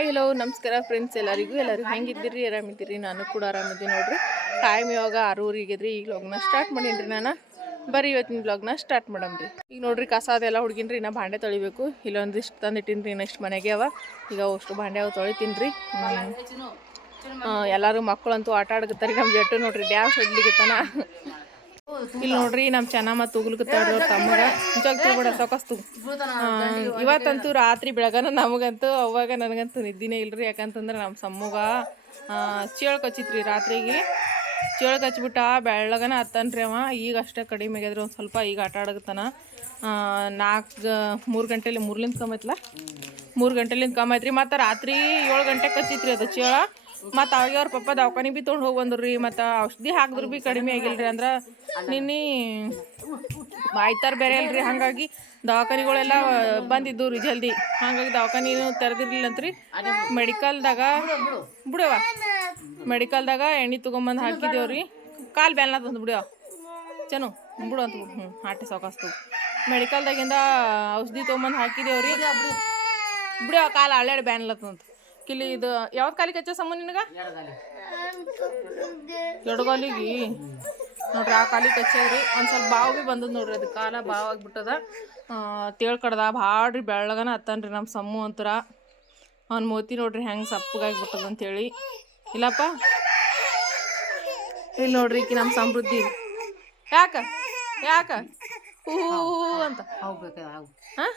Hi hello ನಮಸ್ಕಾರ friends ಎಲ್ಲರಿಗೂ. ಎಲ್ಲರಿಗೂ ಹೆಂಗಿದ್ದೀರಿ? ಆರಾಮಿದ್ದೀರಿ? ನಾನು ಕೂಡ ಆರಾಮಿದ್ದೀನಿ ನೋಡ್ರಿ. ಟೈಮ್ ಇವಾಗ ಆರೂರಿಗಿದ್ರಿ ಈಗ ಲಗ್ನ ಸ್ಟಾರ್ಟ್ ಮಾಡೀನಿ ನಾನು. ಬರೀ ಇವತ್ತಿನ ಬ್ಲಾಗ್ನ ಸ್ಟಾರ್ಟ್ ಮಾಡಮ್ರಿ ಈಗ ನೋಡ್ರಿ, ಕಸ ಅದೆಲ್ಲ ಹುಡುಗಿನ್ರಿ. ನಾ ಭಾಂಡೆ ತೊಳಿಬೇಕು. ಇಲ್ಲೊಂದಿಷ್ಟು ತಂದಿಟ್ಟಿನ್ರಿ. ನೆಕ್ಸ್ಟ್ ಮನೆಗೆ ಅವ. ಈಗ ಅಷ್ಟು ಭಾಂಡೆ ಅವು ತೊಳಿತೀನಿ ಎಲ್ಲರೂ ಮಕ್ಕಳಂತೂ ಆಟ ಆಡ್ಕತ್ತಾರೆ. ನಮ್ಮ ಜಟ್ಟು ನೋಡ್ರಿ, ಡ್ಯಾನ್ಸ್ ಹೊಡ್ಲಿಕತ್ತಾನ. ಇಲ್ಲಿ ನೋಡ್ರಿ ನಮ್ ಚೆನ್ನಮ್ಮ ತುಗ್ಲಿಕತ್ತಾಡ್ರಿ ಅವ್ರ ತಮ್ಮಗ. ಜಗ್ ತಗೋಬೇಡ ಸಾಕಸ್ತು ಇವತ್ತಂತೂ ರಾತ್ರಿ ಬೆಳಗನ ನಮಗಂತೂ, ಅವಾಗ ನನಗಂತೂ ನಿದ್ದಿನೇ ಇಲ್ರಿ. ಯಾಕಂತಂದ್ರೆ ನಮ್ಮ ಸಮ್ಮಗ ಚೇಳು ಕಚ್ಚಿತ್ರಿ ರಾತ್ರಿಗೆ. ಚೇಳು ಕಚ್ಬಿಟ್ಟ ಬೆಳ್ಳಗನ ಹತ್ತನ್ರಿ ಅವ. ಈಗ ಅಷ್ಟೇ ಕಡಿಮೆ ಆಗ್ಯದ್ರಿ, ಒಂದು ಸ್ವಲ್ಪ ಈಗ ಆಟ ಆಡಕತ್ತಾನ. ನಾಲ್ಕು ಮೂರು ಗಂಟೆಲಿ ಮೂರ್ಲಿಂದ ಕಮ್ಮೈತ್ಲ ಮೂರು ಗಂಟೆಲಿಂದ ಕಮ್ಮೈತ್ರಿ ಮತ್ತು ರಾತ್ರಿ ಏಳು ಗಂಟೆ ಕಚ್ಚಿತ್ರಿ ಅದು ಚೇಳ. ಮತ್ತು ಅವಾಗ ಅವ್ರ ಪಪ್ಪ ದವಾಖಾನಿಗೆ ಭೀ ತೊಗೊಂಡು ಹೋಗಿ ಬಂದ್ರಿ ಮತ್ತು ಔಷಧಿ ಹಾಕಿದ್ರು ಭೀ ಕಡಿಮೆ ಆಗಿಲ್ರಿ ಅಂದ್ರೆ ನಿನ್ನೆ ಆಯ್ತಾರ ಬೇರೆ ಅಲ್ರಿ ಹಾಗಾಗಿ ದವಾಖಾನಿಗಳೆಲ್ಲ ಬಂದಿದ್ದು ರೀ ಜಲ್ದಿ. ಹಾಗಾಗಿ ದವಾಖಾನಿನೂ ತೆರೆದಿರ್ಲಿಲ್ಲ ಅಂತ್ರಿ ಮೆಡಿಕಲ್ದಾಗ ಬಿಡವ. ಮೆಡಿಕಲ್ದಾಗ ಎಣ್ಣೆ ತೊಗೊಂಬಂದು ಹಾಕಿದೇವ್ರಿ. ಕಾಲು ಬ್ಯಾಲ್ನ ತಂದು ಬಿಡವ. ಚನು ಬಿಡು ಅಂತ ಹ್ಞೂ ಆಟೆ ಸಾಕಾಸ್ತು. ಮೆಡಿಕಲ್ದಾಗಿಂದ ಔಷಧಿ ತೊಗೊಂಬಂದು ಹಾಕಿದೇವ್ರಿ. ಬಿಡವ ಕಾಲು ಹಳ್ಳೆಡ್ ಬ್ಯಾನ್ಲತ್ತಂತ ಕಿಲಿ ಇದು ಯಾವ್ದು ಕಾಲಿಗೆ ಹಚ್ಚ ಸಮ ನಿನಗ? ಎಡಗಾಲಿಗೆ ನೋಡ್ರಿ ಆ ಕಾಲಿಗೆ ಹಚ್ಚವ್ರಿ ಒಂದು ಸ್ವಲ್ಪ ಬಾವು ಬಿ ಬಂದದ ನೋಡ್ರಿ ಅದು ಕಾಲ ಬಾವ್ ಆಗ್ಬಿಟ್ಟದ. ಆ ಕಡ್ದ ಭಾಳ್ರಿ ಬೆಳ್ಳಗನ ಹತ್ತನ್ರಿ ನಮ್ಮ ಸಮ್ಮು ಅಂತರ. ಅವ್ನ ಮೋತಿ ನೋಡ್ರಿ ಹೆಂಗೆ ಸಪ್ಪಗಾಗ್ಬಿಟ್ಟದ ಅಂತೇಳಿ. ಇಲ್ಲಪ್ಪ? ಇಲ್ಲಿ ನೋಡ್ರಿ ಈಕಿ ನಮ್ಮ ಸಮೃದ್ಧಿ. ಯಾಕ? ಯಾಕ? ಹೂ ಅಂತ. ಹಾಂ?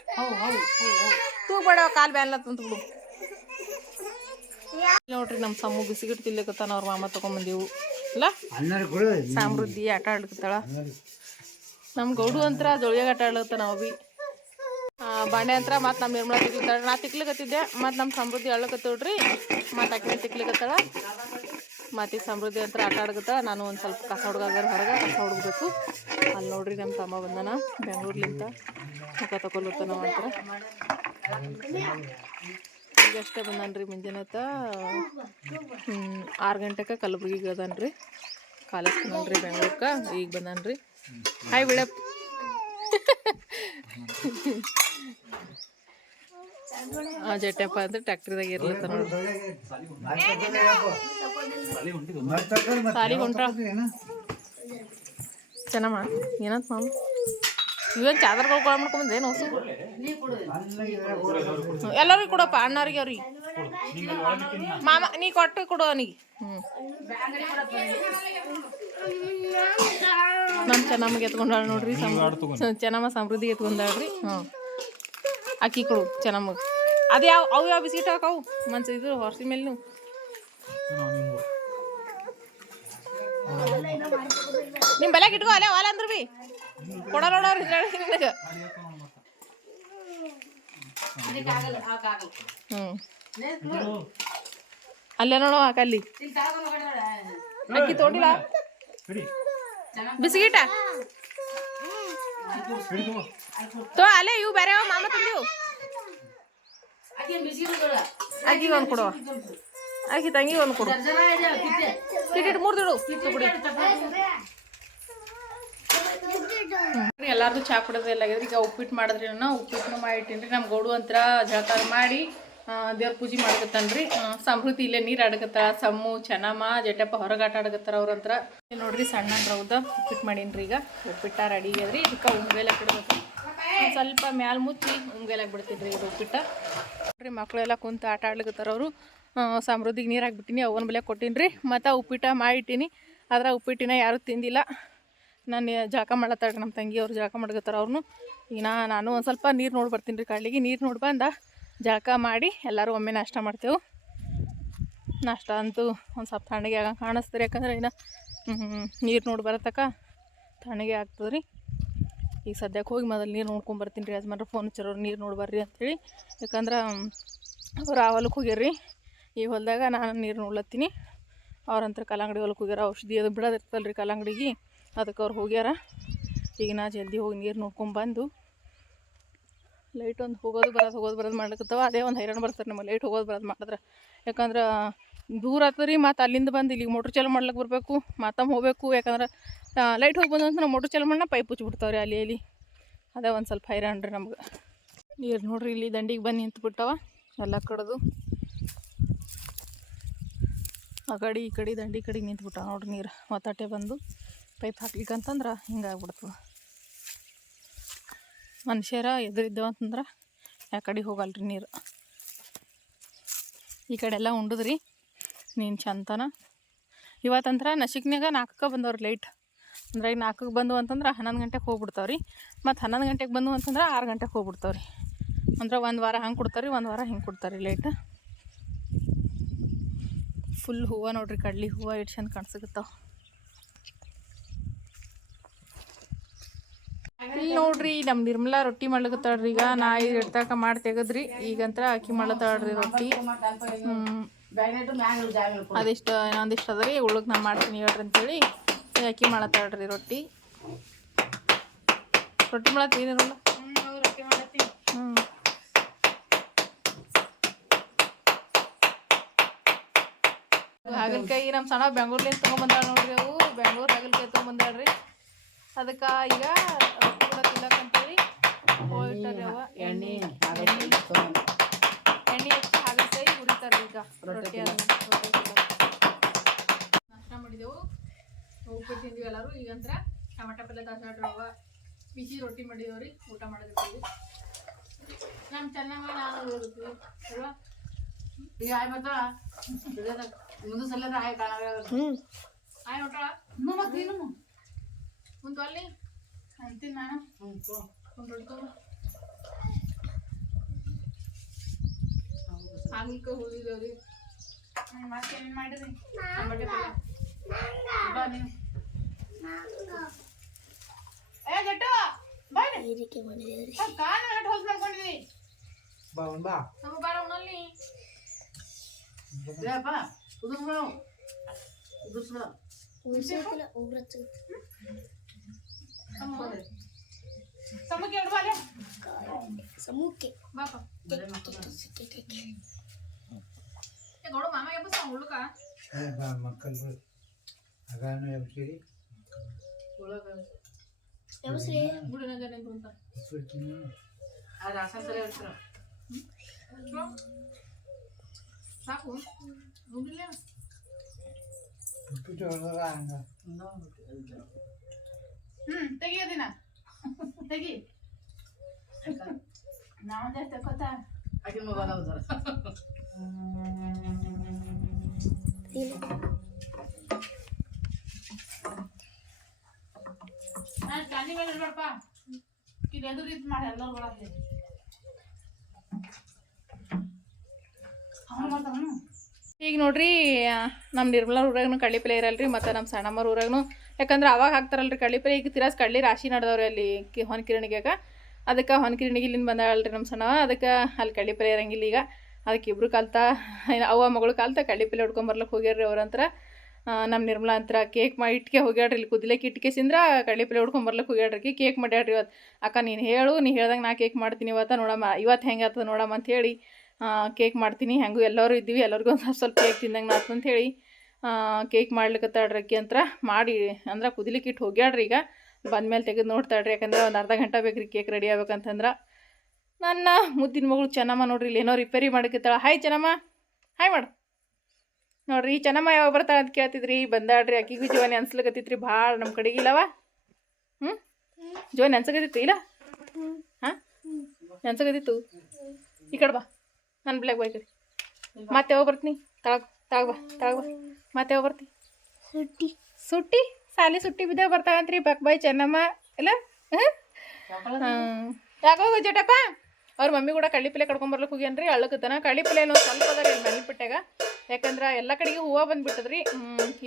ತೂಗ್ಬೇಡ ಕಾಲು ಬಿಡು. ನೋಡ್ರಿ ನಮ್ಮ ಸಮ್ಮು ಬಿಸಿಗಿಟ್ಟು ತಿನ್ಲಿಕ್ಕತ್ತಾನ ಅವ್ರ ಮಾಮ ತಗೊಂಬಂದೀವು. ಇಲ್ಲ ಸಮೃದ್ಧಿ ಆಟ ಆಡ್ಕತ್ತಾಳ ನಮ್ಮ ಗೌಡು ಅಂತರ ಜೋಳಿಯಾಗ ಆಟ ಆಡ್ಲತ್ತ ನಾವು ಬಿ ಆ, ಬಾಂಡೆ ಅಂತ್ರ ಮತ್ತು ನಮ್ಮ ನಿರ್ಮಲಾ ತಿಕ್ಲಿತ್ತಾಳ ನಾ ತಿಕ್ಲಿಕತ್ತಿದ್ದೆ ಮತ್ತು ನಮ್ಮ ಸಮೃದ್ಧಿ ಅಳ್ಳಕತ್ತೇಳ್ರಿ ಮತ್ತು ಅಕ್ಕಿ ತಿಕ್ಲಿಕತ್ತಾಳ. ಮತ್ತು ಸಮೃದ್ಧಿ ಅಂತ ಆಟ ಆಡ್ಕತ್ತಾಳ ನಾನು ಒಂದು ಸ್ವಲ್ಪ ಕಸ ಹುಡುಗಾದ್ರೆ ಹೊರಗೆ ಕಸ ಹುಡುಗಬೇಕು. ಅಲ್ಲಿ ನೋಡ್ರಿ ನಮ್ಮ ತಮ್ಮ ಬಂದನ ಬೆಂಗಳೂರ್ಲಿಂದ ಮುಖ ತಗೊಲತ್ತ ನಾವು ಅಂತರ ಈಗ ಅಷ್ಟೇ ಬಂದನ್ರಿ ಮುಂಜಾನೆತ ಆರು ಗಂಟೆಗೆ ಕಲಬುರ್ಗಿಗೆ ಅದಾನ್ರಿ ಕಾಲೇಜ್ ಬಂದನ್ರಿ ಬೆಂಗ್ಳೂರ್ಕ ಈಗ ಬಂದನ್ರಿ. ಹಾಯ್ ಬಿಡಪ್ಪ ಹಾಂ ಜಟ್ಟಪ್ಪ ಅಂದ್ರೆ ಟ್ಯಾಕ್ಟ್ರಿದಾಗ ಇರ್ಲತ್ತ ನೋಡ್ರಿ. ಸಾಲಿ ಹೊಂಟ ಚೆನ್ನಮ್ಮ ಏನಂತ ಮಾಮ? ಇವೇನು ಚಾದರ್ಗಳು ಕೊಳ ಮಾಡ್ಕೊಂಬಂದೇನು ಹೊಸ? ಎಲ್ಲರಿಗೂ ಕೊಡಪ್ಪ ಅಣ್ಣವ್ರಿಗೆ ಅವ್ರಿಗೆ. ಮಾಮ ನೀ ಕೊಟ್ಟು ಕೊಡು ಅವನಿಗೆ. ಹ್ಞೂ ನಮ್ಮ ಚೆನ್ನಮ್ಮಗೆ ಎತ್ಕೊಂಡಾಳ ನೋಡ್ರಿ ಚೆನ್ನಮ್ಮ ಸಮೃದ್ಧಿ ಎತ್ಕೊಂಡಾಳ್ರಿ. ಹ್ಞೂ ಅಕ್ಕಿ ಕೊಡು ಚೆನ್ನಮ್ಮಗೆ. ಅದು ಯಾವ ಅವು ಯಾವ ಬಿಸ್ಕಿಟ್ ಹಾಕವು? ಮನ್ಸ ಇದು ಹೊರ್ಸಿ ಮೇಲೆ ನೀವು ನಿಮ್ಮ ಬೆಲೆಗೆ ಇಟ್ಕೋ ಅಲ್ಲೇ ವಾಲ ಅಂದ್ರೆ ಬಿ. ಕೊಡ ನೋಡೋರು ನಿನಗೆ. ಹ್ಞೂ ಅಲ್ಲೇ ನೋಡು ಕಲ್ಲಿ ಅಕ್ಕಿ ತೋಡಿಲ್ಲ ಬಿಸ್ಕಿಟ? ತೋ ಅಲ್ಲೇ ಇವು ಬೇರೆ ಮಾಮ ತಂದಿವು. ಅಕ್ಕಿ ಒಂದು ಕೊಡುವ ಅಕ್ಕಿ ತಂಗಿ ಒಂದು ಕೊಡು. ಟಿಕೆಟ್ ಮೂರು ದಿಡು ಬಿಡಿ ಎಲ್ಲಾರ್ದು ಚಾ ಕುಡೋದು ಎಲ್ಲ ಆಗ್ಯದ್ರಿ ಈಗ ಉಪ್ಪಿಟ್ಟು ಮಾಡಿದ್ರಿ ಉಪ್ಪಿಟ್ಟು ಮಾಡಿಟ್ಟಿನ್ರಿ. ನಮ್ಮ ಗೋಡು ಅಂತರ ಜಳಕಾರ ಮಾಡಿ ದೇವ್ರ ಪೂಜೆ ಮಾಡ್ಕತ್ತನ್ರಿ. ಸಮೃದ್ಧಿ ಇಲ್ಲೇ ನೀರು ಆಡಕತ್ತಾಳ ಸಮ್ಮು, ಚೆನ್ನಮ್ಮ ಜಟಪ್ಪ ಹೊರಗೆ ಆಟ ಆಡಕತ್ತಾರ ಅವ್ರಂತ್ರ ನೋಡ್ರಿ ಸಣ್ಣ ರೌದ ಉಪ್ಪಿಟ್ಟು ಮಾಡೀನ್ರಿ ಈಗ. ಉಪ್ಪಿಟ್ಟ ರೆಡಿ ಆಗ್ಯದ್ರಿ. ಇದಕ್ಕೆ ಉಂಗೇಲಕ್ಕೆ ಬಿಡ್ಬೇಕು ಸ್ವಲ್ಪ ಮ್ಯಾಲ ಮುಚ್ಚಿ ಉಂಗೇಲಕ್ಕೆ ಬಿಡ್ತೀನಿ ಇದು ಉಪ್ಪಿಟ್ಟ. ನೋಡ್ರಿ ಮಕ್ಕಳೆಲ್ಲ ಕುಂತು ಆಟ ಅವರು. ಸಮೃದ್ಧಿಗೆ ನೀರು ಹಾಕ್ಬಿಟ್ಟಿನಿ ಅವನ ಬೆಲೆ ಕೊಟ್ಟಿನಿ ರೀ ಮತ್ತು ಉಪ್ಪಿಟ್ಟ ಮಾಡಿಟ್ಟಿನಿ. ಆದ್ರೆ ಉಪ್ಪಿಟ್ಟಿನ ಯಾರೂ ತಿಂದಿಲ್ಲ. ನಾನು ಜಳಕ ಮಾಡತ್ತಾಳ್ರಿ ನಮ್ಮ ತಂಗಿ ಅವ್ರು ಜಳಕ ಮಾಡ್ಕತ್ತಾರ ಅವ್ರನ್ನು ಈಗ ನಾನು ಒಂದು ಸ್ವಲ್ಪ ನೀರು ನೋಡಿ ಬರ್ತೀನಿ ರೀ ಕಡ್ಲಿಗೆ. ನೀರು ನೋಡಿ ಬಂದ ಜಳಕ ಮಾಡಿ ಎಲ್ಲರೂ ಒಮ್ಮೆ ನಾಷ್ಟ ಮಾಡ್ತೇವೆ. ನಾಷ್ಟ ಅಂತೂ ಒಂದು ಸ್ವಲ್ಪ ತಣ್ಣಗೆ ಆಗ ಕಾಣಿಸ್ತಾರೆ ಯಾಕಂದ್ರೆ ಇನ್ನು ನೀರು ನೋಡಿ ಬರತಕ್ಕ ತಣ್ಣಗೆ ಆಗ್ತದೆ ರೀ. ಈಗ ಸದ್ಯಕ್ಕೆ ಹೋಗಿ ಮೊದಲು ನೀರು ನೋಡ್ಕೊಂಬರ್ತೀನಿ ರೀ ಯಜಮಾನ್ರು ಫೋನ್ ಹಚ್ಚಿರೋರು, ನೀರು ನೋಡಿ ಬರ್ರಿ ಅಂಥೇಳಿ ಯಾಕಂದ್ರೆ, ಅವ್ರು ಆ ಹೊಲಕ್ಕೆ ಹೋಗ್ಯಾರ್ರಿ. ಈ ಹೊಲದಾಗ ನಾನು ನೀರು ನೋಡ್ಲತ್ತೀನಿ. ಅವ್ರಂತ್ರ ಕಲ್ಲಂಗಡಿ ಹೊಲಕ್ಕೆ ಹೋಗ್ಯಾರ. ಔಷಧಿ ಅದು ಬಿಡೋದಿರ್ತಲ್ಲ ರೀ ಕಲ್ಲಂಗಡಿಗೆ. ಅದಕ್ಕೆ ಅವ್ರು ಹೋಗ್ಯಾರ. ಈಗ ನಾ ಜಲ್ದಿ ಹೋಗಿ ನೀರು ನೋಡ್ಕೊಂಬಂದು ಲೈಟ್ ಒಂದು ಹೋಗೋದು ಬರೋದು ಹೋಗೋದು ಬರೋದು ಮಾಡ್ಲಿಕ್ಕತ್ತವ ಅದೇ ಒಂದು ಹೈರಾಣ ಬರ್ತಾರೆ ನಮ್ಮ ಲೈಟ್ ಹೋಗೋದು ಬರೋದು ಮಾಡಿದ್ರೆ. ಯಾಕಂದ್ರೆ ದೂರ ಆಗ್ತದೆ ರೀ ಮತ್ತು ಅಲ್ಲಿಂದ ಬಂದು ಇಲ್ಲಿಗೆ ಮೋಟ್ರ್ ಚಾಲು ಮಾಡ್ಲಿಕ್ಕೆ ಬರಬೇಕು ಮಾತಮ್ಮ ಹೋಗಬೇಕು. ಯಾಕಂದ್ರೆ ಲೈಟ್ ಹೋಗಿ ಬಂದು ನಾವು ಮೋಟ್ರ್ ಚಾಲು ಮಾಡೋಣ ಪೈಪ್ ಬಿಡ್ತಾವ್ರಿ ಅಲ್ಲಿ ಅಲ್ಲಿ. ಅದೇ ಒಂದು ಸ್ವಲ್ಪ ಹೈರಾಣ ರೀ ನಮ್ಗೆ. ನೀರು ನೋಡ್ರಿ, ಇಲ್ಲಿ ದಂಡಿಗೆ ಬಂದು ನಿಂತು ಬಿಟ್ಟವ. ಎಲ್ಲ ಕಡೆದು. ಆ ಕಡೆ ಈ ಕಡೆ ದಂಡಿ ಕಡೆ ನಿಂತ್ಬಿಟ್ಟ ನೋಡ್ರಿ ನೀರು. ಒತ್ತಾಟೆ ಬಂದು. ಪೈಪ್ ಹಾಕ್ಲಿಕ್ಕಂತಂದ್ರೆ ಹಿಂಗಾಗ್ಬಿಡ್ತದೆ ಮನುಷ್ಯರ ಎದುರಿದ್ದೇವೆ ಅಂತಂದ್ರೆ ಯಾ ಕಡೆ ಹೋಗಲ್ರಿ ನೀರು. ಈ ಕಡೆ ಎಲ್ಲ ಉಂಡದ್ರಿ ನೀನು ಚಂತನ ಇವತ್ತಂದ್ರೆ ನಶಿಕ್ನ್ಯಾಗ ನಾಲ್ಕಕ್ಕೆ ಬಂದವ್ರಿ ಲೈಟ್ ಅಂದ್ರೆ ಈಗ ನಾಲ್ಕಕ್ಕೆ ಬಂದು ಅಂತಂದ್ರೆ ಹನ್ನೊಂದು ಗಂಟೆಗೆ ಹೋಗ್ಬಿಡ್ತಾವ್ರಿ. ಮತ್ತು ಹನ್ನೊಂದು ಗಂಟೆಗೆ ಬಂದು ಅಂತಂದ್ರೆ ಆರು ಗಂಟೆಗೆ ಹೋಗ್ಬಿಡ್ತಾವ್ರಿ. ಅಂದ್ರೆ ಒಂದು ವಾರ ಹಂಗೆ ಕೊಡ್ತಾರೆ ಒಂದು ವಾರ ಹಿಂಗೆ ಕೊಡ್ತಾರೆ ಲೈಟ್ ಫುಲ್ ಹೂವು ನೋಡ್ರಿ, ಕಡ್ಲಿ ಹೂವು ಎಷ್ಟು ಚಂದ ಕಾಣಿಸಕತ್ತಾವ. ಇಲ್ಲಿ ನೋಡ್ರಿ, ನಮ್ ನಿರ್ಮಲಾ ರೊಟ್ಟಿ ಮಾಡ್ಲಿಕತ್ತಾಳ್ರಿ ಈಗ ನಾ ಇದು ಇಡ್ತಾಕ ಮಾಡಿ ತೆಗದ್ರಿ. ಈಗಂತ ಅಕ್ಕಿ ಮಾಡ್ಲತ್ತಾಳ್ರಿ ರೊಟ್ಟಿ. ಅದಿಷ್ಟು, ಇನ್ನೊಂದಿಷ್ಟು ಅದ ರೀ ಉಳ್ಳಕ್ ನಾ ಮಾಡ್ತೀನಿ ಹೇಳ್ರಿ ಅಂತೇಳಿ ಅಕ್ಕಿ ಮಾಡತ್ತಾಳ್ರಿ ರೊಟ್ಟಿ. ರೊಟ್ಟಿ ಮಾಡತ್ತೀನಿ ನಿರ್ಮಲ ಹ್ಞೂ ಹಾಗಲ್ಕಾಯಿ ನಮ್ಮ ಸಣ್ಣ ಬೆಂಗಳೂರ್ಲಿಂದ ತೊಗೊಂಬಂದಾಳ ನೋಡ್ರಿ ಅವು. ಬೆಂಗಳೂರು ಹಾಗಲ್ಕಾಯಿ ತೊಗೊಂಬಂದಾಳ್ರಿ. ಅದಕ್ಕೆ ಈಗ ತಿನ್ನಕಂತೇಳಿ ಹೋಗ್ಬಿಟ್ಟಾರಿ ಅವ ಎಣ್ಣೆ ಎಣ್ಣೆ. ಹಚ್ಚಿ ಹಾಗಲಕಾಯಿ ಹುರಿತಾರೆ ಈಗ ರೊಟ್ಟಿ ನಾಷ್ಟ ಮಾಡಿದೆವು. ಉಪ್ಪಿಟ್ಟು ತಿಂದ್ವಿ ಎಲ್ಲರೂ. ಈಗಂತ್ರ ಟಮಾಟ ಪಲ್ಯ ದಾಸಾಡ್ರಿ ಅವ ಬಿಸಿ ರೊಟ್ಟಿ ಮಾಡಿದೇವ್ರಿ. ಊಟ ಮಾಡಿರ್ತೀವಿ ನಮ್ಮ ಚೆನ್ನಾಗಿ ನಾನು ಹೋಗುತ್ತೀವಿ ಅಲ್ವಾ? ಈಗ ಆಯ್ ಬರ್ತಾಳ ಮುಂದೆ ಸಲ ಆಯ್ ಕಾಣ ಆಯ್ ಊಟ ಇನ್ನೂ ಮತ್ತೆ ನೀನು ಮುಂದೆ ಅಲ್ಲಿ ಅಂತೀನಿ ನಾನು ಹ್ಞೂ ತಗೋ. ಒಂದು ರೊಟ್ಟಿ ತಗೋ ಹಾಗಲಕಾಯಿ ಹುರಿದೇವ್ರಿ ಮತ್ತೆ ಏನು ಮಾಡಿದ್ರಿ ಟಮಾಟೆ ಪಲ್ಯ ಬಾ ನೀವು ಏ ಜಟ್ಟು ಬನ್ನಿ ಕಾಲು ಗಂಟೆ ಹೋಗಿ ಮಾಡ್ಕೊಂಡಿದ್ವಿ ಬಾ ಅವ್ನ್ ಬಾ ನಮ್ಮ ಬಾರ ಉಣ್ಣಲ್ಲಿ ಏಪ್ಪ ಉದುರ್ಸ್ಬಿಡು ಉದುರ್ಸ್ಬಿಡು ಸಮಕ್ಕೆ ಎರಡು ಬಾಲೆ ಸಮೂಕೆ ಬಾಪ ಏ ಗೌಡ ಮಾಮ ಎಬ್ಬಸ ಉಳ್ಕ ಬಾ ಮಕ್ಕಳುಗಳು ಅಗಾನು ಎಬ್ಸಿರಿ ಯಾವಸ್ರಿ ಗುಡಿನ ಜನ ಅಂತ ಬಿಡ್ತೀನಿ ಅದು ರಾಸ ಸಲ ಇರ್ತಾರ ಸಾಕು ಮುಗಿಲ್ಲ ಉಪ್ಪಿಟ್ಟು ಹೊಡೆದಾಗ ಹಂಗ ಹ್ಮ್ ತೆಗಿಯೋದಿನ ತೆಗಿ ನಾವು ಜಾಸ್ತಿ ಕೊತ್ತ ಆಕಿನ ಮೊಬೈಲ್ ಹೌದಾರ ನಾನು ಚಾಂದಿ ಮೇಲೆ ಇರ್ಬೇಡಪ್ಪ ಇದು ಎದುರು ಇದು ಮಾಡಿ ಎಲ್ಲರೂ ಒಳಗೆ ಅವನು ಮಾಡ್ತಾವನು ಈಗ ನೋಡ್ರಿ ನಮ್ಮ ನಿರ್ಮಲ ಊರಾಗನು ಕಳ್ಳಿಪಲ್ಲೆ ಇರಲ್ರಿ, ಮತ್ತು ನಮ್ಮ ಸಣ್ಣಮ್ಮರ ಊರಾಗೂ ಯಾಕಂದ್ರೆ ಅವಾಗ ಹಾಕ್ತಾರಲ್ರಿ ಕಳ್ಳಿಪಲ್ಲೆ ಈಗ ತಿರಾಸ್ ಕಳ್ಳಿ ರಾಶಿ ನಡೆದವ್ರಿ ಅಲ್ಲಿ ಕಿ, ಹೊನಕಿರಣಿಗ್ಯಾಗ. ಅದಕ್ಕೆ ಹೊನಕಿರಣಿಗೆ ಇಲ್ಲಿಂದ ಬಂದಾಳಲ್ರಿ ನಮ್ಮ ಸಣ್ಣ ಅದಕ್ಕೆ ಅಲ್ಲಿ ಕಳ್ಳಿಪಲ್ಲೆ ಇರಂಗಿಲ್ಲ ಈಗ. ಅದಕ್ಕೆ ಇಬ್ರು ಕಲ್ತ ಅವ್ವ ಮಗಳು ಕಲ್ತ ಕಳ್ಳಿಪಲ್ಲೆ ಹೊಡ್ಕೊಂಬರ್ಲಕ್ಕೆ ಹೋಗ್ಯಾರ್ರಿ ಅವ್ರಂತ್ರ ನಮ್ಮ ನಿರ್ಮಲ ಅಂತರ ಕೇಕ್ ಮಾಡಿ ಇಟ್ಕೆ ಹೋಗ್ಯಾಡ್ರಿ ಇಲ್ಲಿ ಕುದಿಲಕ್ಕೆ ಇಟ್ಕೆಸಿಂದ್ರ ಕಳ್ಳಿಪಲ್ಲೆ ಹೊಡ್ಕೊಂಬರ್ಲಕ್ಕೆ ಹೋಗ್ಯಾಡ್ರಿ ಕೇಕ್ ಮಾಡ್ಯಾಡ್ರಿ ಇವತ್ತು ಅಕ್ಕ ನೀನು ಹೇಳು, ನೀ ಹೇಳ್ದಂಗೆ ನಾ ಕೇಕ್ ಮಾಡ್ತೀನಿ ಇವತ್ತು, ನೋಡಮ್ಮ ಇವತ್ತು ಹೆಂಗೆ ಆಗ್ತದೆ ನೋಡಮ್ಮ ಅಂತ ಹೇಳಿ. ಕೇಕ್ ಮಾಡ್ತೀನಿ. ಹೆಂಗೂ ಎಲ್ಲರೂ ಇದ್ದೀವಿ. ಎಲ್ಲರಿಗೂ ಒಂದು ಸ್ವಲ್ಪ ಸ್ವಲ್ಪ ಕೇಕ್ ತಿಂದಂಗೆ ನಾತು ಅಂತ ಹೇಳಿ ಕೇಕ್ ಅಕ್ಕಿ ಅಂತ ಮಾಡಿ, ಅಂದ್ರೆ ಕುದಿಲಿಕ್ಕೆ ಇಟ್ಟು ಹೋಗ್ಯಾಡ್ರಿ ಈಗ. ಬಂದಮೇಲೆ ತೆಗೆದು ನೋಡ್ತಾಳ್ರಿ ಯಾಕಂದ್ರೆ ಒಂದು ಅರ್ಧ ಗಂಟೆ ಬೇಕ್ರಿ ಕೇಕ್ ರೆಡಿ ಆಗ್ಬೇಕಂತಂದ್ರೆ. ನನ್ನ ಮುದ್ದಿನ ಮಗಳು ಚೆನ್ನಮ್ಮ ನೋಡ್ರಿ, ಇಲ್ಲಿ ಏನೋ ರಿಪೇರಿ ಮಾಡಕತ್ತಾಳ. ಹಾಯ್ ಚೆನ್ನಮ್ಮ. ಹಾಯ್ ಮಾಡು. ನೋಡ್ರಿ ಚೆನ್ನಮ್ಮ ಯಾವಾಗ ಬರ್ತಾಳೆ ಅಂತ ಕೇಳ್ತಿದ್ರಿ. ಬಂದಾಡ್ರಿ ಅಕ್ಕಿಗೂ ಜೀವನ ಅನ್ಸ್ಲಿಕತ್ತಿತ್ರಿ ಭಾಳ ನಮ್ಮ ಕಡೆಗೆ ಇಲ್ಲವ. ಹ್ಞೂ ಜೀವನ ಅನ್ಸಕತ್ತಿತ್ತು ಇಲ್ಲ? ಹಾಂ? ಅನ್ಸಕತ್ತಿತ್ತು ಈ ಕಡೆ ಬಾ. ನನ್ನ ಬ್ಲ್ಯಾಕ್ ಬೈಕ್ ಮತ್ತೆ ಯಾವಾಗ ಬರ್ತೀನಿ? ತಳಗ ತಳಗ ಬಾ ತಳಗ್ ಬಾ. ಮತ್ತೆ ಯಾವಾಗ ಬರ್ತೀನಿ? ಸುಟ್ಟಿ. ಸುಟ್ಟಿ? ಸಾಲಿ ಸುಟ್ಟಿ ಬಿದ್ದಾಗ ಬರ್ತಾವಂತ್ರಿ ಬಕ್ ಬಾಯ್ ಚೆನ್ನಮ್ಮ. ಇಲ್ಲ? ಯಾಕೋ ಜಟಪ್ಪ ಅವ್ರ ಮಮ್ಮಿ ಕೂಡ ಕಳ್ಳಿಪಲ್ಲೆ ಕಡ್ಕೊಂಬರ್ಲಕ್ಕೆ ಹೋಗ್ಯಾನ್ರಿ ಕಳ್ಳಿ ಕಳ್ಳಿಪಲ್ಲೆ ಏನೋ ಸ್ವಲ್ಪ ಅದ ರೀ ಯಾಕಂದ್ರೆ ಎಲ್ಲ ಕಡೆಗೆ ಹೂವು ಬಂದ್ಬಿಟ್ಟದ್ರಿ.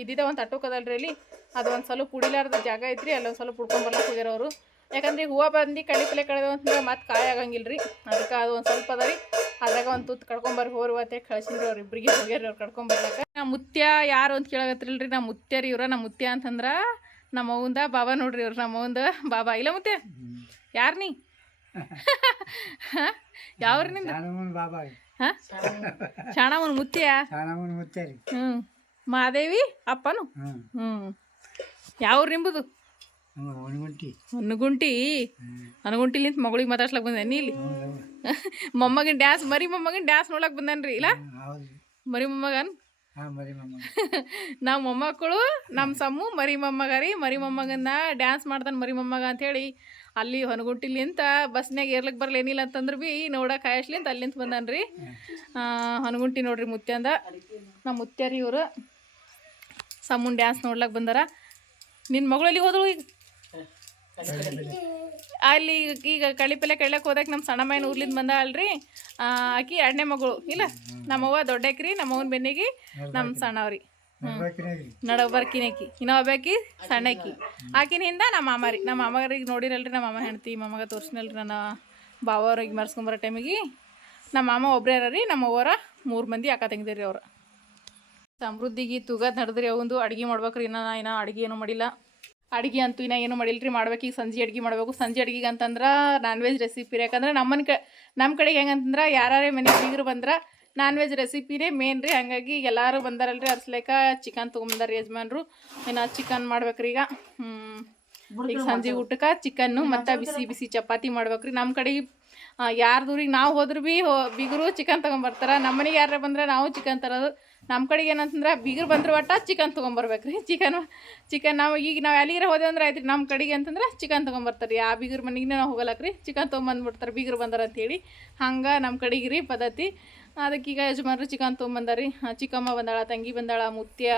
ಇದ್ದಿದ್ದ ಒಂದು ತಟ್ಟೋಕದಲ್ರಿ ಅಲ್ಲಿ. ಅದು ಒಂದು ಸ್ವಲ್ಪ ಕುಡಿಲಾರ್ದ ಜಾಗ ಐತ್ರಿ ಅಲ್ಲೊಂದ್ ಸಲ ಸ್ವಲ್ಪ ಹುಡ್ಕೊಂಬರ್ಲಕ್ಕೆ ಹೋಗ್ಯಾರ ಅವರು. ಯಾಕಂದ್ರೆ ಹೂವು ಬಂದು ಕಳಿಪಲೆ ಕಳೆದ ಅಂತಂದ್ರೆ ಮತ್ತೆ ಕಾಯಿ ಆಗಂಗಿಲ್ಲ ರೀ ಅದಕ್ಕೆ ಅದು ಒಂದು ಸ್ವಲ್ಪ ಅದ ರೀ. ಅದ್ರಾಗ ಒಂದು ತುತ್ತು ಕಳ್ಕೊಂಬರ್ ಹೋರು ಅತ್ತೆ ಕಳ್ಸಿನ್ರಿ ಅವ್ರ ಇಬ್ಬರಿಗೆ ಹೋಗ್ಯಾರ ಅವ್ರು ಕಡ್ಕೊಂಬರ್ಲಕ್ಕ ನಮ್ಮ ಮುತ್ಯ ಯಾರು ಅಂತ ಕೇಳಾಗತ್ತಿಲ್ರಿ ನಮ್ಮ ಮುತ್ಯ ರೀ ಇವ್ರ ನಮ್ಮ ಮುತ್ಯ ಅಂತಂದ್ರೆ ನಮ್ಮ ಅವಂದ ಬಾಬಾ ನೋಡ್ರಿ ಇವ್ರು ನಮ್ಮ ಅವಂದ ಬಾಬಾ. ಇಲ್ಲ ಮುತ್ಯ? ಯಾರು ನೀ? ಯಾವ್ರಿ ನಿಂದ? ಶಾಣಮನ್ ಬಾಬಾ ಹಾಂ? ಶಾಣವನ್ ಮುತ್ಯ? ರೀ. ಹ್ಞೂ ಮಾದೇವಿ ಅಪ್ಪನು? ಹ್ಞೂ ಯಾವ್ರು ನಿಂಬುದು? ಒಣಗುಂಟಿ ಹೊನ್ನಗುಂಟಿ ಹೊನಗುಂಟಿಲಿಂತ ಮಗಳಿಗೆ ಮಾತಾಡ್ಸ್ಲಕ್ ಬಂದೆ ನೀ ಇಲ್ಲಿ? ಮೊಮ್ಮಗನ್ ಡ್ಯಾನ್ಸ್ ಮರಿ ಮೊಮ್ಮಗನ್ ಡ್ಯಾನ್ಸ್ ನೋಡಕ್ ಬಂದನ್ರಿ ಇಲ್ಲ? ಮರಿ ಮೊಮ್ಮಗನ್? ನಾವು ಮೊಮ್ಮಕ್ಕಳು ನಮ್ಮ ಸಮ್ಮು ಮರಿ ಮೊಮ್ಮಗ ರೀ. ಮರಿ ಮೊಮ್ಮಗನ್ನ ಡ್ಯಾನ್ಸ್ ಮಾಡ್ತಾನೆ ಮರಿ ಮೊಮ್ಮಗ ಅಂಥೇಳಿ ಅಲ್ಲಿ ಹೊನಗುಂಟಿಲಿಂತ ಬಸ್ನಾಗ ಏರ್ಲಿಕ್ಕೆ ಬರಲೇನಿಲ್ಲ ಏನಿಲ್ಲ ಅಂತಂದ್ರೆ ಭೀ ನೋಡಕ್ಕೆ ಆಯಸ್ಲಿಂತ ಅಲ್ಲಿಂತ ಬಂದಾನೆ ರೀ. ಹೊನಗುಂಟಿ ನೋಡ್ರಿ ಮುತ್ಯಂದ. ನಮ್ಮ ಮುತ್ಯರಿ ಇವರು. ಸಮ್ಮನ್ ಡ್ಯಾನ್ಸ್ ನೋಡ್ಲಕ್ಕೆ ಬಂದಾರ. ನಿನ್ನ ಮಗಳು ಎಲ್ಲಿಗೆ ಹೋದಳು ಈಗ? ಅಲ್ಲಿ ಈಗ ಕಳಿಪಲ್ಲೆ ಕೇಳಕ್ಕೆ ಹೋದಾಗ ನಮ್ಮ ಸಣ್ಣ ಮೈನ ಊರ್ಲಿಂದ ಬಂದ ಅಲ್ರಿ ಆಕಿ ಎರಡನೇ ಮಗಳು. ಇಲ್ಲ, ನಮ್ಮವ್ವ ದೊಡ್ಡಕ್ರಿ ನಮ್ಮವ್ವನ ಬೆನ್ನಿಗೆ ನಮ್ಮ ಸಣ್ಣವ್ರಿ. ಬರ್ಬೇಕಿನಾಗ್ರಿ ಸಣ್ಣ ಇನ್ನೊಬ್ಬಾಕಿ ಆಕಿನ ಹಿಂದ ನಮ್ಮ ಮಾಮಾರಿ ನಮ್ಮ ಮಾಮಗರಿಗೆ ನೋಡಿರಲ್ರಿ, ನಮ್ಮ ಮಾಮ ಹೆಣ್ತಿ ಮಾಮಗ ತೋರಿಸ್ನಲ್ರಿ ನನ್ನ ಬಾವವ್ರಿಗೆ ಮರ್ಸ್ಕೊಂಬರೋ ಟೈಮಿಗೆ ನಮ್ಮ ಮಾಮ ಒಬ್ಬರೇ ರೀ, ನಮ್ಮ ಅವ್ವರ ಮೂರು ಮಂದಿ ಅಕ್ಕ ತಂಗಿದಿರಿ ಅವ್ರು. ಸಮೃದ್ಧಿಗೆ ತುಗದ್ ನಡೆದ್ರಿ ಅವಂದು. ಅಡುಗೆ ಮಾಡ್ಬೇಕ್ರಿ. ಇನ್ನ ನಾ ಇನ್ನ ಅಡುಗೆ ಏನೂ ಮಾಡಿಲ್ಲ. ಅಡುಗೆ ಅಂತೂ ಇನ್ನ ಏನು ಮಾಡಿಲ್ಲ ರೀ ಮಾಡ್ಬೇಕು, ಈಗ ಸಂಜೆ ಅಡುಗೆ ಮಾಡಬೇಕು. ಸಂಜೆ ಅಡುಗೆಗೆ ಅಂತಂದ್ರೆ ನಾನ್ ವೆಜ್ ರೆಸಿಪಿ ಯಾಕಂದ್ರೆ ನಮ್ಮನ ಕ ನಮ್ಮ ಕಡೆಗೆ ಹೆಂಗಂತಂದ್ರೆ ಯಾರೇ ಮನೆ ಬೀಗರು ಬಂದ್ರೆ ನಾನ್ ವೆಜ್ ರೆಸಿಪಿನೇ ಮೇನ್ ರೀ. ಹಂಗಾಗಿ ಎಲ್ಲರೂ ಬಂದಾರಲ್ರಿ ಅರ್ಸ್ಲೇಕ ಚಿಕನ್ ತೊಗೊಂಬಂದಾರ ಯಜಮಾನ್ರು. ಇನ್ನು ಚಿಕನ್ ಮಾಡ್ಬೇಕ್ರಿ ಈಗ. ಹ್ಞೂ ಈಗ ಸಂಜೆ ಊಟಕ್ಕೆ ಚಿಕನ್ನು ಮತ್ತು ಬಿಸಿ ಬಿಸಿ ಚಪಾತಿ ಮಾಡ್ಬೇಕ್ರಿ. ನಮ್ಮ ಕಡೆಗೆ ದೂರಿಗೆ ನಾವು ಹೋದ್ರೂ ಭೀ ಹೋ, ಬಿಗರು ಚಿಕನ್ ತೊಗೊಂಬರ್ತಾರೆ. ನಮ್ಮ ಮನೆಗೆ ಯಾರೇ ಬಂದ್ರೆ ನಾವು ಚಿಕನ್ ತರೋದು. ನಮ್ಮ ಕಡೆಗೆ ಏನಂತಂದ್ರೆ ಬಿಗರು ಬಂದ್ರೆ ಒಟ್ಟ ಚಿಕನ್ ತೊಗೊಂಬರ್ಬೇಕ್ರಿ. ಚಿಕನ್ ಚಿಕನ್ ನಾವು ಈಗ ನಾವು ಎಲ್ಲಿಗಾರ ಹೋದೆ ಅಂದ್ರೆ ಆಯ್ತು ನಮ್ಮ ಕಡೆಗೆ ಅಂತಂದ್ರೆ ಚಿಕನ್ ತೊಗೊಂಬರ್ತಾರೆ. ರೀ ಆ ಬಿಗರು ಮನೆಗೆ ನಾವು ಹೋಗಲ್ಲಕ್ರಿ ಚಿಕನ್ ತೊಗೊಂಬಂದ್ಬಿಡ್ತಾರೆ, ಬೀಗರು ಬಂದಾರ ಅಂತೇಳಿ. ಹಂಗೆ ನಮ್ಮ ಕಡೆಗೆ ರೀ ಪದ್ಧತಿ. ಅದಕ್ಕೆ ಈಗ ಯಜಮಾನ್ರು ಚಿಕನ್ ತೊಗೊಂಬಂದಾರಿ. ಚಿಕ್ಕಮ್ಮ ಬಂದಾಳ, ತಂಗಿ ಬಂದಾಳ, ಮುತ್ಯ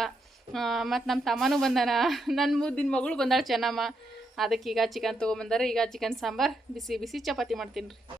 ಮತ್ತು ನಮ್ಮ ತಮ್ಮನೂ ಬಂದಾನ. ನನ್ನ ಮುದ್ದಿನ ಮಗಳು ಬಂದಾಳ ಚೆನ್ನಮ್ಮ. ಈಗ ಚಿಕನ್ ತೊಗೊಂಬಂದಾರೆ. ಈಗ ಚಿಕನ್ ಸಾಂಬಾರು, ಬಿಸಿ ಬಿಸಿ ಚಪಾತಿ ಮಾಡ್ತೀನಿ ರೀ